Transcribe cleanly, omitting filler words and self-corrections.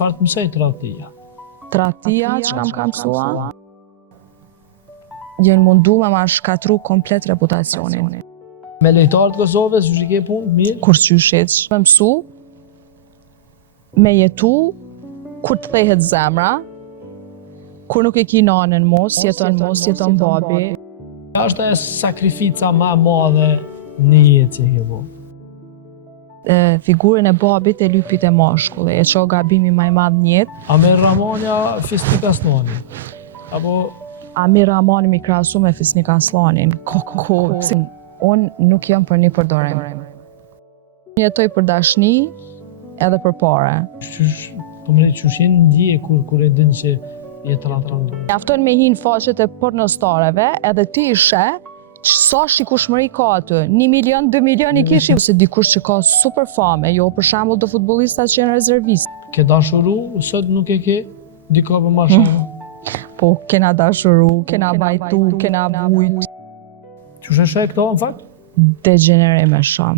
Çfarë të mësoj tradhtia? Tradhtia që kam mësua, janë mundu me shkatru komplet reputacionin. Me lejtarët Kosovës, ju shike punë, mirë? Kur qyshet, me mësu, me jetu, kur të thehet zemra, kur nuk e ki nanën mos, jeton babi. Ka është e sakrifica ma madhe në jetë që ke bo? Figurën e babit e lypit e mashkulli, e qo gabimi maj madh njetë. Amir Ramanja, Fisnik Aslani? Apo... Amir Ramani mi krahasu me Fisnik Aslanin. Unë nuk jam për një përdorim. Jetoj për dashni edhe për pare. Po më që shenë ndje kur e din që jetë ratë. Mjafton me hinë faqet e pornostareve edhe ti ishe që sa shikueshmëri ka aty. 1 milion, 2 milion i kishi. Se dikush që ka super fame, jo për shembull të futbollistat që janë rezervistë. Ke dashuru, sot nuk e ke, diko për ma shumë. Po, kena dashuru, kena bajtu, kena vujt. Që shë këto, në fakt? Degenerime shumë.